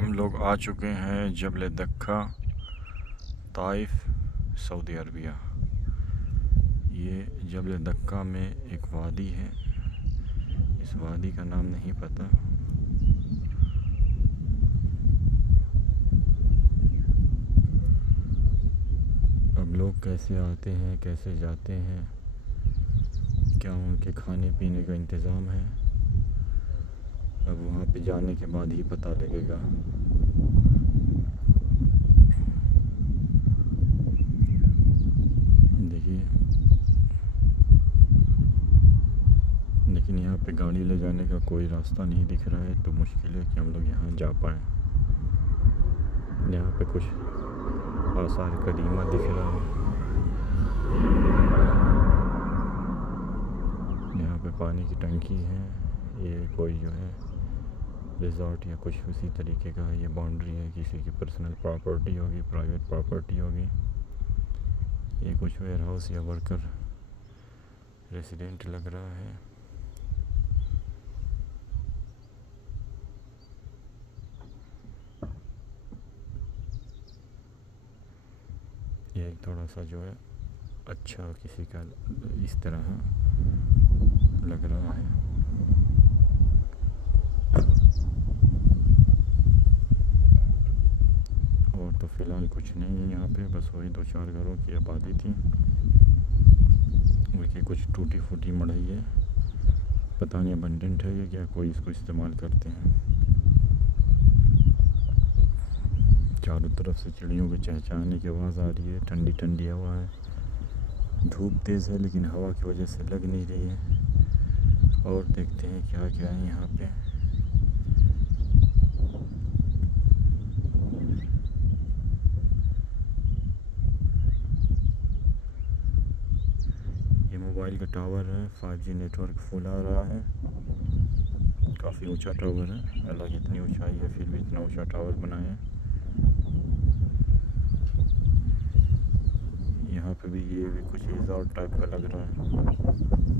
हम लोग आ चुके हैं जबल दक्का, ताइफ, सऊदी अरबिया। ये जबल दक्का में एक वादी है, इस वादी का नाम नहीं पता। अब लोग कैसे आते हैं, कैसे जाते हैं, क्या उनके खाने पीने का इंतज़ाम है, अब वहाँ पे जाने के बाद ही पता लगेगा। देखिए, लेकिन यहाँ पे गाड़ी ले जाने का कोई रास्ता नहीं दिख रहा है, तो मुश्किल है कि हम लोग यहाँ जा पाएँ। यहाँ पे कुछ आसार कदीमा दिख रहा है। यहाँ पे पानी की टंकी है। ये कोई जो है रिज़ॉर्ट या कुछ उसी तरीके का ये बाउंड्री है, किसी की पर्सनल प्रॉपर्टी होगी, प्राइवेट प्रॉपर्टी होगी। ये कुछ वेयर हाउस या वर्कर रेसिडेंट लग रहा है। ये एक थोड़ा सा जो है अच्छा किसी का इस तरह लग रहा है। और तो फ़िलहाल कुछ नहीं है यहाँ पे, बस वही 2-4 घरों की आबादी थी। उनकी कुछ टूटी फूटी मढ़ई है, पता नहीं अबंडेंट है या क्या, कोई इसको इस्तेमाल करते हैं। चारों तरफ से चिड़ियों के चहचहाने की आवाज़ आ रही है, ठंडी ठंडी हवा है। धूप तेज़ है लेकिन हवा की वजह से लग नहीं रही है। और देखते हैं क्या क्या है यहाँ पे। ये मोबाइल का टावर है, 5G नेटवर्क फुल आ रहा है। काफ़ी ऊंचा टावर है, हालांकि इतनी ऊंचाई है फिर भी इतना ऊंचा टावर बनाया है। यहाँ पे भी ये भी कुछ रिजॉर्ट टाइप का लग रहा है।